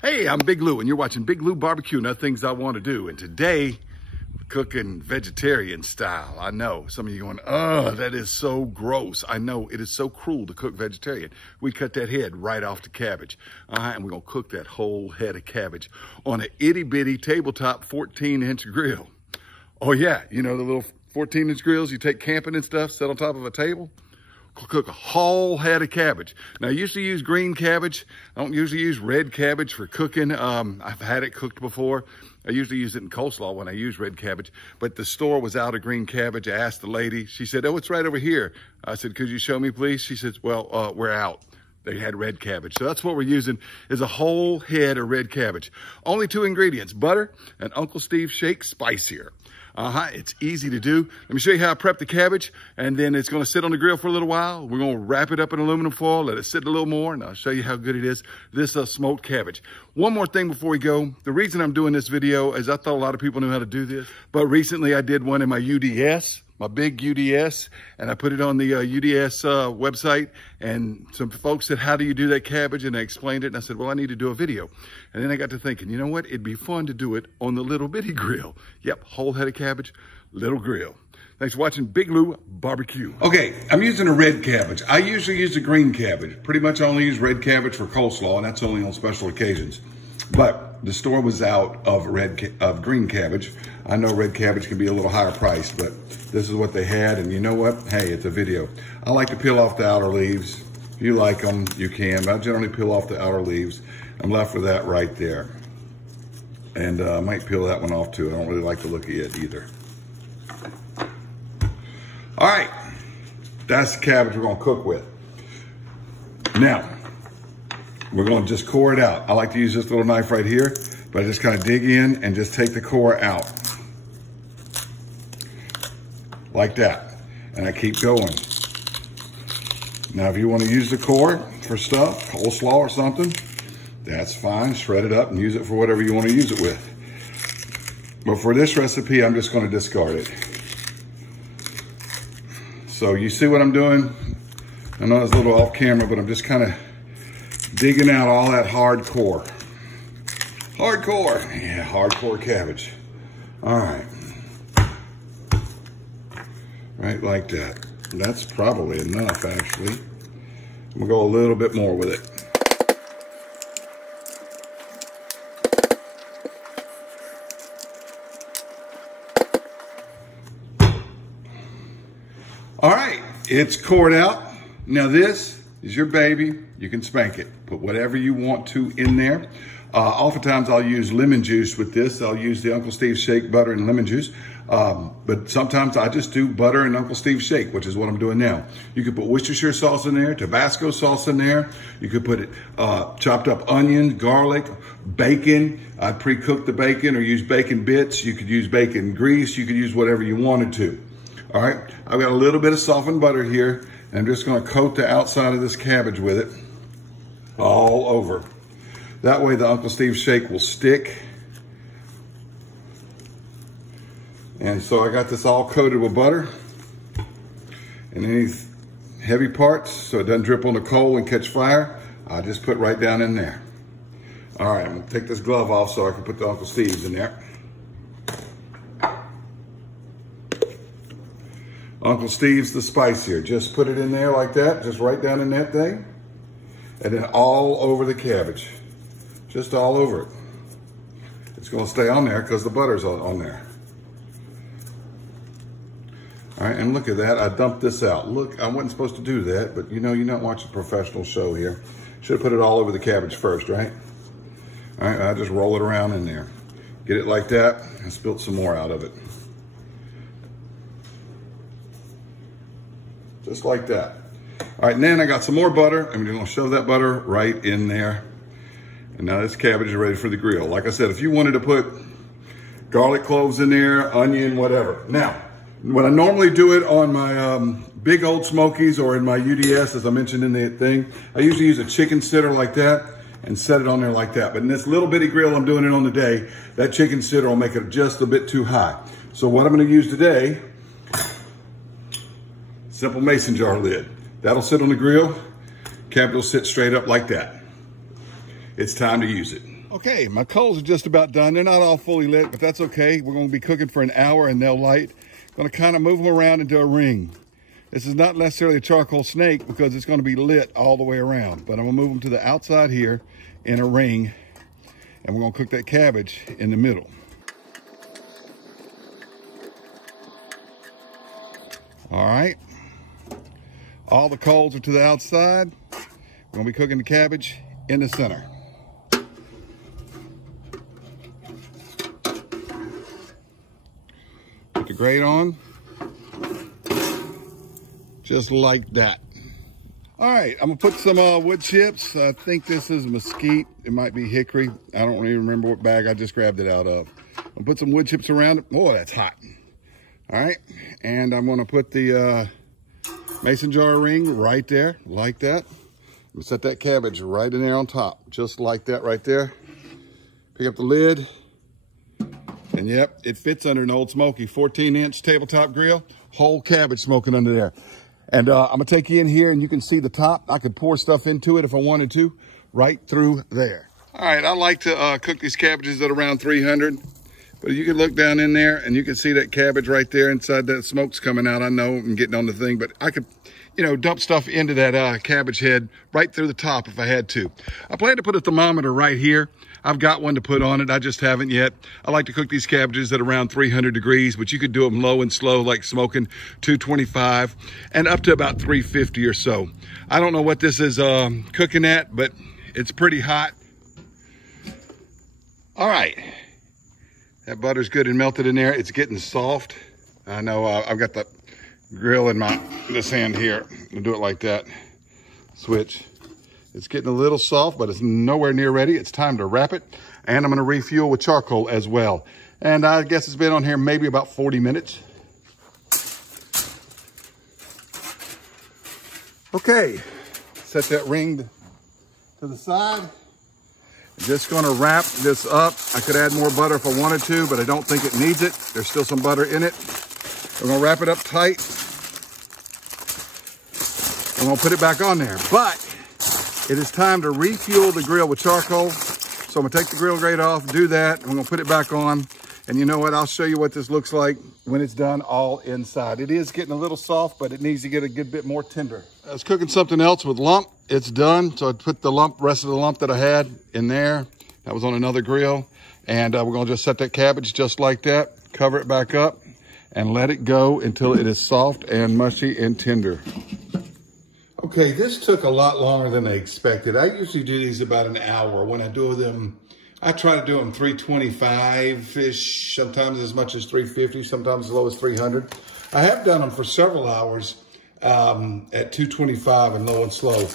Hey, I'm Big Lou, and you're watching Big Lou Barbecue and other things I want to do. And today, we're cooking vegetarian style. I know some of you going, oh, that is so gross. I know it is so cruel to cook vegetarian. We cut that head right off the cabbage. And we're gonna cook that whole head of cabbage on an itty bitty tabletop 14-inch grill. Oh yeah, you know the little 14-inch grills you take camping and stuff, set on top of a table? Cook a whole head of cabbage. Now, I usually use green cabbage. I don't usually use red cabbage for cooking. I've had it cooked before. I usually use it in coleslaw when I use red cabbage, but the store was out of green cabbage. I asked the lady, she said, oh, it's right over here. I said, could you show me, please? She says, well, we're out. They had red cabbage. So that's what we're using, is a whole head of red cabbage. Only 2 ingredients, butter and Uncle Steve's Shake SpicyR. It's easy to do. Let me show you how I prep the cabbage, and then it's gonna sit on the grill for a little while. We're gonna wrap it up in aluminum foil, let it sit a little more, and I'll show you how good it is. This smoked cabbage. One more thing before we go. The reason I'm doing this video is I thought a lot of people knew how to do this, but recently I did one in my UDS, my big UDS, and I put it on the UDS website, and some folks said, how do you do that cabbage? And I explained it, and I said, well, I need to do a video. And then I got to thinking, you know what? It'd be fun to do it on the little bitty grill. Yep, whole head of cabbage, little grill. Thanks for watching Big Lou Barbecue. Okay, I'm using a red cabbage. I usually use a green cabbage. Pretty much I only use red cabbage for coleslaw, and that's only on special occasions. But the store was out of green cabbage. I know red cabbage can be a little higher priced, but this is what they had, and you know what? Hey, it's a video. I like to peel off the outer leaves. If you like them, you can, but I generally peel off the outer leaves. I'm left with that right there. And I might peel that one off too. I don't really like the look of it either. All right, that's the cabbage we're gonna cook with. Now, we're gonna just core it out. I like to use this little knife right here, but I just kind of dig in and just take the core out. Like that, and I keep going. Now, if you wanna use the core for stuff, coleslaw or something, that's fine, shred it up and use it for whatever you wanna use it with. But for this recipe, I'm just gonna discard it. So you see what I'm doing? I know it's a little off camera, but I'm just kind of digging out all that hardcore. Hardcore, yeah, hardcore cabbage. All right. Right like that. That's probably enough, actually. I'm gonna go a little bit more with it. All right, it's cored out. Now this is your baby. You can spank it. Put whatever you want to in there. Oftentimes I'll use lemon juice with this. I'll use the Uncle Steve's Shake butter and lemon juice. But sometimes I just do butter and Uncle Steve's Shake, which is what I'm doing now. You could put Worcestershire sauce in there, Tabasco sauce in there. You could put it chopped up onion, garlic, bacon. I'd pre-cook the bacon or use bacon bits. You could use bacon grease. You could use whatever you wanted to. All right, I've got a little bit of softened butter here, and I'm just gonna coat the outside of this cabbage with it all over. That way the Uncle Steve's Shake will stick. And so I got this all coated with butter. And any heavy parts, so it doesn't drip on the coal and catch fire, I just put right down in there. All right, I'm gonna take this glove off so I can put the Uncle Steve's in there. Uncle Steve's the SpicyR. Just put it in there like that, just right down in that thing. And then all over the cabbage. Just all over it. It's gonna stay on there because the butter's on there. All right, and look at that, I dumped this out. Look, I wasn't supposed to do that, but you know, you're not watching a professional show here. Should have put it all over the cabbage first, right? All right, I just roll it around in there. Get it like that, and spilt some more out of it. Just like that. All right, and then I got some more butter. I'm gonna shove that butter right in there. And now this cabbage is ready for the grill. Like I said, if you wanted to put garlic cloves in there, onion, whatever. Now, when I normally do it on my big Old Smokies or in my UDS, as I mentioned in the thing, I usually use a chicken sitter like that and set it on there like that. But in this little bitty grill I'm doing it on today, that chicken sitter will make it just a bit too high. So what I'm gonna use today, simple mason jar lid. That'll sit on the grill. Cabbage will sit straight up like that. It's time to use it. Okay, my coals are just about done. They're not all fully lit, but that's okay. We're gonna be cooking for an hour and they'll light. Gonna kind of move them around into a ring. This is not necessarily a charcoal snake because it's gonna be lit all the way around, but I'm gonna move them to the outside here in a ring, and we're gonna cook that cabbage in the middle. All right, all the coals are to the outside. We're gonna be cooking the cabbage in the center. Put the grate on, just like that. All right, I'm gonna put some wood chips. I think this is mesquite. It might be hickory. I don't even remember what bag I just grabbed it out of. I'm gonna put some wood chips around it. Boy, that's hot. All right, and I'm gonna put the mason jar ring right there, like that. I'm gonna set that cabbage right in there on top, just like that right there. Pick up the lid, and yep, it fits under an Old Smokey 14-inch tabletop grill. Whole cabbage smoking under there. And I'm gonna take you in here and you can see the top. I could pour stuff into it if I wanted to, right through there. All right, I like to cook these cabbages at around 300. But you can look down in there and you can see that cabbage right there inside that smoke's coming out. I know I'm getting on the thing, but I could, you know, dump stuff into that cabbage head right through the top if I had to. I plan to put a thermometer right here. I've got one to put on it. I just haven't yet. I like to cook these cabbages at around 300 degrees, but you could do them low and slow, like smoking 225 and up to about 350 or so. I don't know what this is cooking at, but it's pretty hot. All right. That butter's good and melted in there. It's getting soft. I know I've got the grill in this hand here. I'll do it like that. Switch. It's getting a little soft, but it's nowhere near ready. It's time to wrap it. And I'm gonna refuel with charcoal as well. And I guess it's been on here maybe about 40 minutes. Okay, set that ring to the side. Just gonna wrap this up. I could add more butter if I wanted to, but I don't think it needs it. There's still some butter in it. We're gonna wrap it up tight. I'm gonna put it back on there. But it is time to refuel the grill with charcoal. So I'm gonna take the grill grate off, do that. I'm gonna put it back on. And you know what? I'll show you what this looks like when it's done all inside. It is getting a little soft, but it needs to get a good bit more tender. I was cooking something else with lump. It's done. So I put the rest of the lump that I had in there. That was on another grill. And we're gonna just set that cabbage just like that, cover it back up, and let it go until it is soft and mushy and tender. Okay, this took a lot longer than I expected. I usually do these about an hour. When I do them, I try to do them 325-ish, sometimes as much as 350, sometimes as low as 300. I have done them for several hours at 225 and low and slow.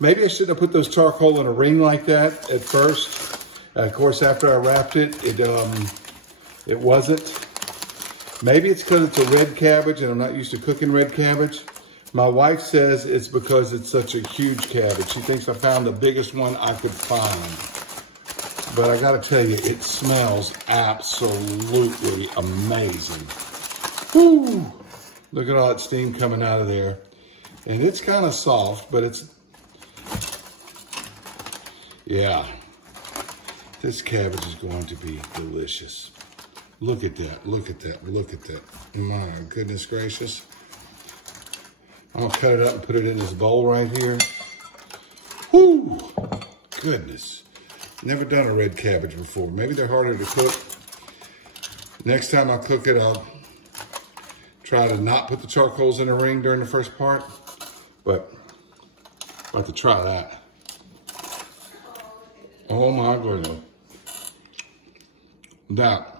Maybe I shouldn't have put those charcoal in a ring like that at first. Of course, after I wrapped it, it wasn't. Maybe it's because it's a red cabbage and I'm not used to cooking red cabbage. My wife says it's because it's such a huge cabbage. She thinks I found the biggest one I could find. But I gotta tell you, it smells absolutely amazing. Woo! Look at all that steam coming out of there. And it's kind of soft, but it's, yeah. This cabbage is going to be delicious. Look at that, look at that, look at that. My goodness gracious. I'm gonna cut it up and put it in this bowl right here. Woo! Goodness. Never done a red cabbage before. Maybe they're harder to cook. Next time I cook it, I'll try to not put the charcoals in a ring during the first part, but I'll have to try that. Oh my goodness. That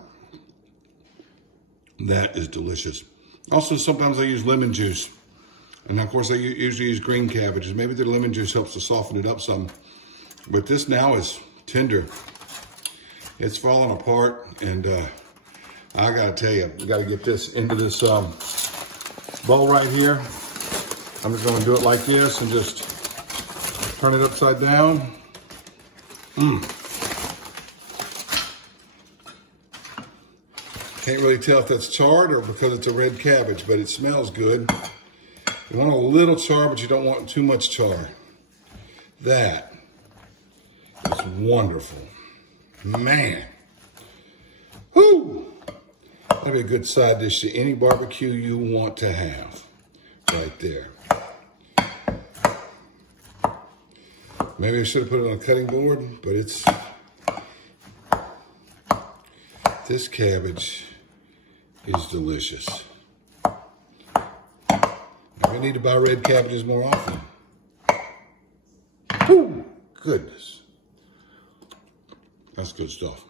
is delicious. Also, sometimes I use lemon juice. And of course, I usually use green cabbages. Maybe the lemon juice helps to soften it up some. But this now is tender. It's falling apart, and I gotta tell you, we gotta get this into this bowl right here. I'm just gonna do it like this and just turn it upside down. Can't really tell if that's charred or because it's a red cabbage, but it smells good. You want a little char, but you don't want too much char. That is wonderful. Man. Whoo! That'd be a good side dish to any barbecue you want to have. Right there. Maybe I should have put it on a cutting board, but it's... This cabbage is delicious. We need to buy red cabbages more often. Woo! Goodness. That's good stuff.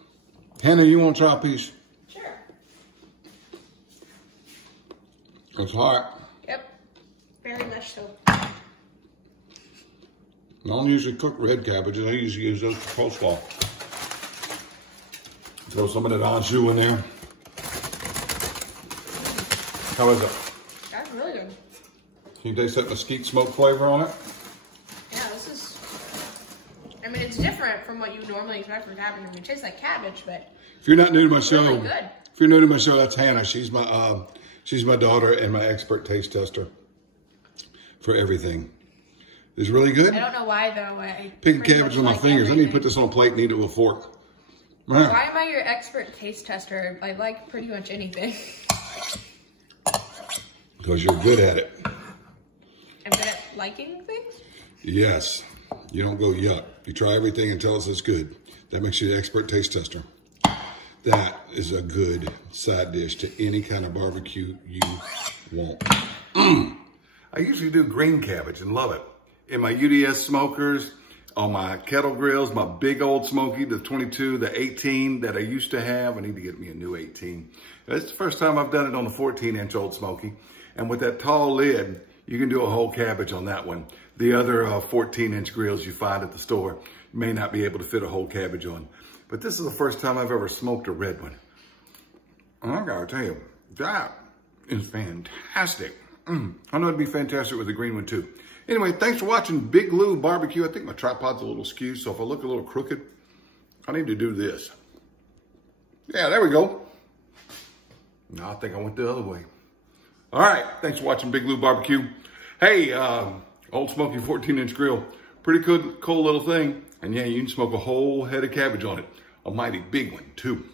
Hannah, you want to try a piece? Sure. It's hot. Yep. Very much so. I don't usually cook red cabbages. I usually use those for coleslaw. Throw some of that anjou in there. How is it? That's really good. Can you taste that mesquite smoke flavor on it? Yeah, this is... I mean, it's different from what you normally expect from cabbage. I mean, it tastes like cabbage, but... If you're not new to my show, really good. If you're new to my show, that's Hannah. She's my daughter and my expert taste tester for everything. It's really good. I don't know why, though. Picking cabbage with my fingers. I need to put this on a plate and eat it with a fork. Man. Why am I your expert taste tester? I like pretty much anything. Because you're good at it. I'm good at liking things? Yes. You don't go yuck. You try everything and tell us it's good. That makes you the expert taste tester. That is a good side dish to any kind of barbecue you want. I usually do green cabbage and love it. In my UDS smokers, on my kettle grills, my big Old Smokey, the 22, the 18 that I used to have. I need to get me a new 18. It's the first time I've done it on the 14-inch Old Smokey. And with that tall lid, you can do a whole cabbage on that one. The other 14-inch grills you find at the store, you may not be able to fit a whole cabbage on. But this is the first time I've ever smoked a red one. And I gotta tell you, that is fantastic. I know it'd be fantastic with the green one too. Anyway, thanks for watching Big Lou Barbecue. I think my tripod's a little skewed, so if I look a little crooked, I need to do this. Yeah, there we go. No, I think I went the other way. All right, thanks for watching Big Lou Barbecue. Hey, Old Smokey 14-inch grill. Pretty good, cool little thing. And yeah, you can smoke a whole head of cabbage on it. A mighty big one, too.